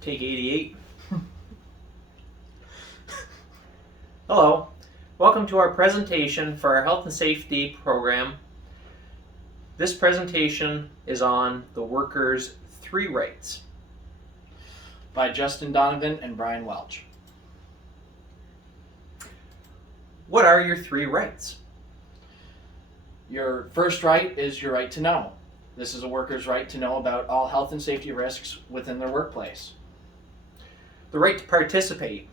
Take 88. Hello. Welcome to our presentation for our health and safety program. This presentation is on the workers' 3 rights. By Justin Donovan and Brian Welch. What are your 3 rights? Your first right is your right to know. This is a worker's right to know about all health and safety risks within their workplace. The right to participate.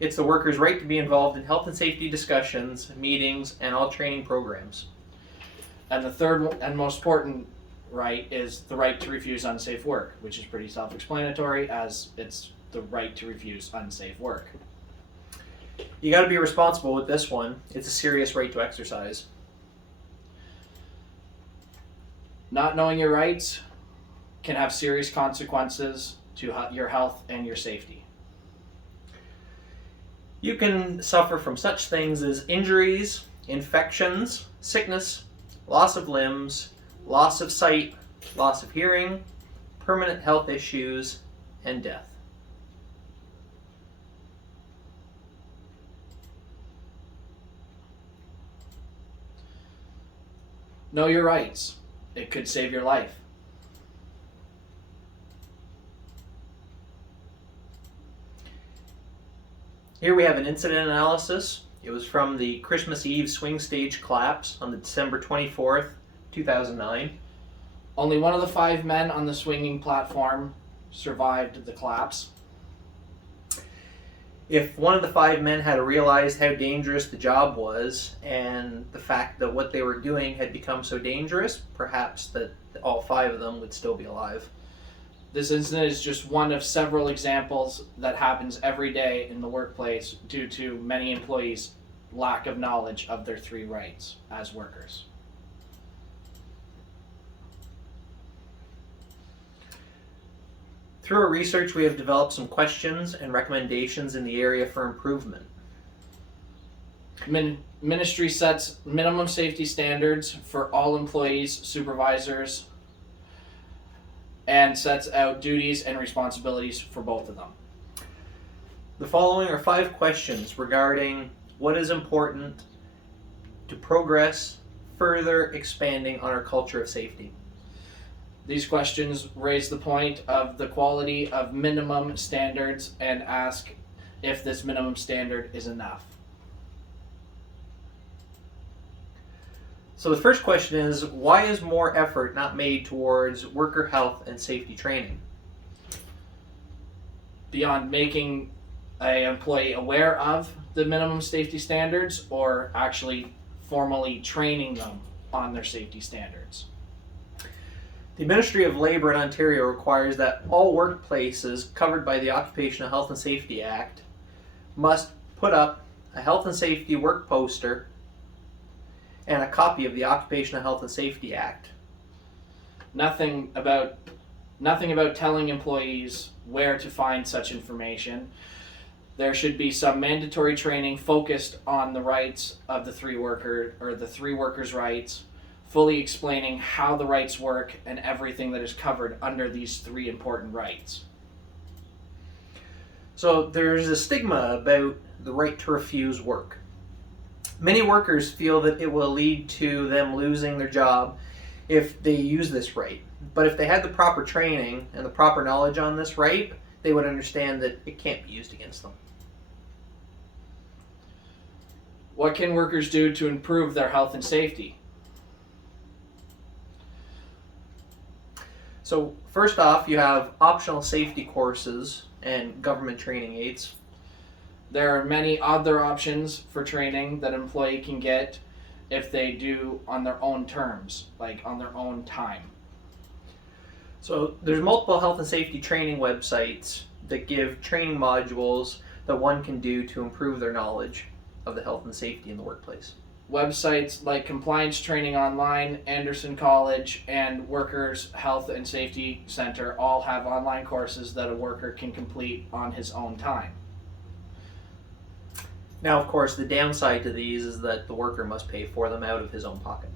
It's the worker's right to be involved in health and safety discussions, meetings, and all training programs. And the third and most important right is the right to refuse unsafe work, which is pretty self-explanatory as it's the right to refuse unsafe work. You got to be responsible with this one. It's a serious right to exercise. Not knowing your rights can have serious consequences to your health and your safety. You can suffer from such things as injuries, infections, sickness, loss of limbs, loss of sight, loss of hearing, permanent health issues, and death. Know your rights. It could save your life. Here we have an incident analysis. It was from the Christmas Eve swing stage collapse on the December 24th, 2009. Only one of the 5 men on the swinging platform survived the collapse. If one of the 5 men had realized how dangerous the job was and the fact that what they were doing had become so dangerous, perhaps that all 5 of them would still be alive. This incident is just one of several examples that happens every day in the workplace due to many employees' lack of knowledge of their 3 rights as workers. Through our research, we have developed some questions and recommendations in the area for improvement. Ministry sets minimum safety standards for all employees, supervisors, and sets out duties and responsibilities for both of them. The following are 5 questions regarding what is important to progress further expanding on our culture of safety. These questions raise the point of the quality of minimum standards and ask if this minimum standard is enough. So the first question is, why is more effort not made towards worker health and safety training? Beyond making an employee aware of the minimum safety standards or actually formally training them on their safety standards. The Ministry of Labour in Ontario requires that all workplaces covered by the Occupational Health and Safety Act must put up a health and safety work poster and a copy of the Occupational Health and Safety Act. Nothing about telling employees where to find such information. There should be some mandatory training focused on the rights of the 3 workers' rights, fully explaining how the rights work and everything that is covered under these 3 important rights. So there's a stigma about the right to refuse work. Many workers feel that it will lead to them losing their job if they use this right. But if they had the proper training and the proper knowledge on this right, they would understand that it can't be used against them. What can workers do to improve their health and safety? So first off, you have optional safety courses and government training aids. There are many other options for training that an employee can get if they do on their own terms, like on their own time. So there's multiple health and safety training websites that give training modules that one can do to improve their knowledge of the health and safety in the workplace. Websites like Compliance Training Online, Anderson College, and Workers Health and Safety Center all have online courses that a worker can complete on his own time. Now, of course, the downside to these is that the worker must pay for them out of his own pocket.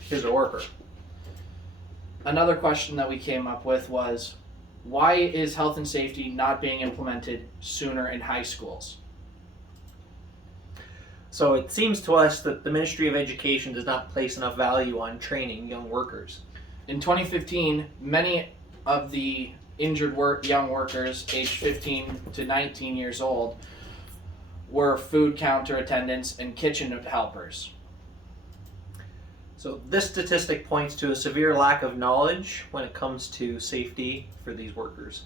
His or her. Another question that we came up with was, why is health and safety not being implemented sooner in high schools? So it seems to us that the Ministry of Education does not place enough value on training young workers. In 2015, many of the injured young workers aged 15 to 19 years old were food counter attendants and kitchen helpers. So this statistic points to a severe lack of knowledge when it comes to safety for these workers.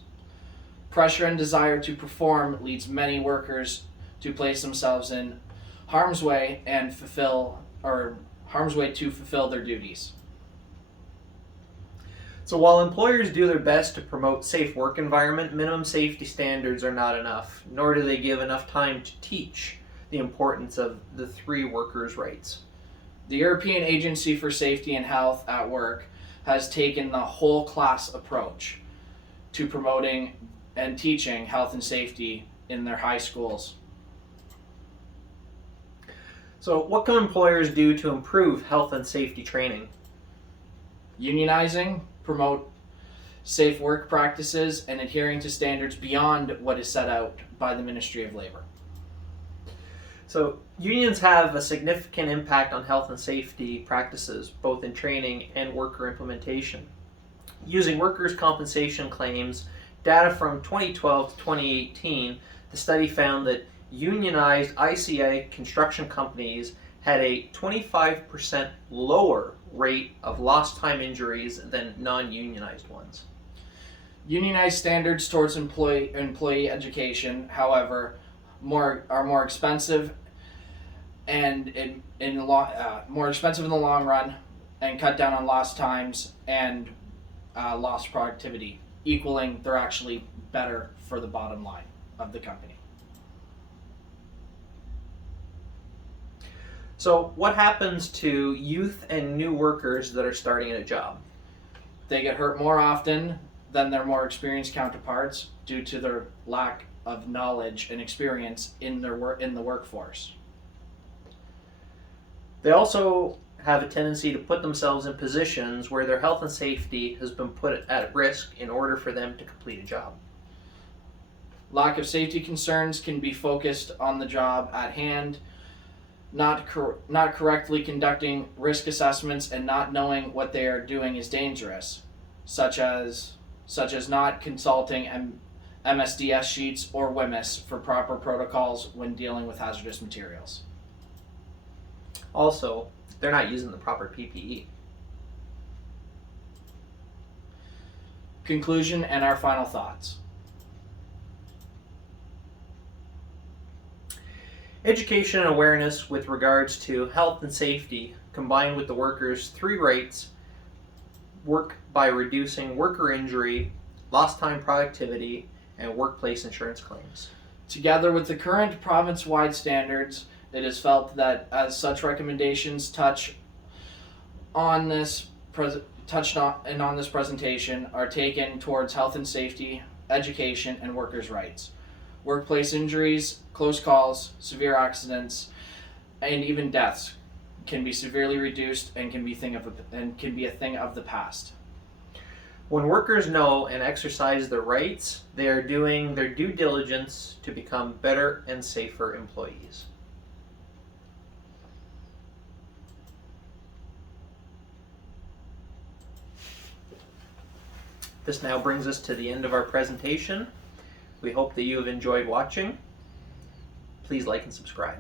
Pressure and desire to perform leads many workers to place themselves in harm's way to fulfill their duties. So while employers do their best to promote safe work environment, minimum safety standards are not enough, nor do they give enough time to teach the importance of the 3 workers' rights. The European Agency for Safety and Health at Work has taken the whole class approach to promoting and teaching health and safety in their high schools. So what can employers do to improve health and safety training? Unionizing, promote safe work practices, and adhering to standards beyond what is set out by the Ministry of Labor. So unions have a significant impact on health and safety practices, both in training and worker implementation. Using workers' compensation claims data from 2012 to 2018, the study found that unionized ICA construction companies had a 25% lower rate of lost time injuries than non-unionized ones. Unionized standards towards employee education, however, are more expensive and more expensive in the long run, and cut down on lost times and lost productivity, equaling they're actually better for the bottom line of the company. So what happens to youth and new workers that are starting at a job? They get hurt more often than their more experienced counterparts due to their lack of knowledge and experience in the workforce. They also have a tendency to put themselves in positions where their health and safety has been put at risk in order for them to complete a job. Lack of safety concerns can be focused on the job at hand, not correctly conducting risk assessments and not knowing what they are doing is dangerous, such as not consulting MSDS sheets or WMIS for proper protocols when dealing with hazardous materials. Also, they're not using the proper PPE. Conclusion and our final thoughts. Education and awareness with regards to health and safety, combined with the workers' 3 rights, work by reducing worker injury, lost time productivity, and workplace insurance claims. Together with the current province-wide standards, it is felt that as such recommendations touched on this presentation are taken towards health and safety, education, and workers' rights. Workplace injuries, close calls, severe accidents, and even deaths can be severely reduced and can be a thing of the past. When workers know and exercise their rights, they are doing their due diligence to become better and safer employees. This now brings us to the end of our presentation. We hope that you have enjoyed watching. Please like and subscribe.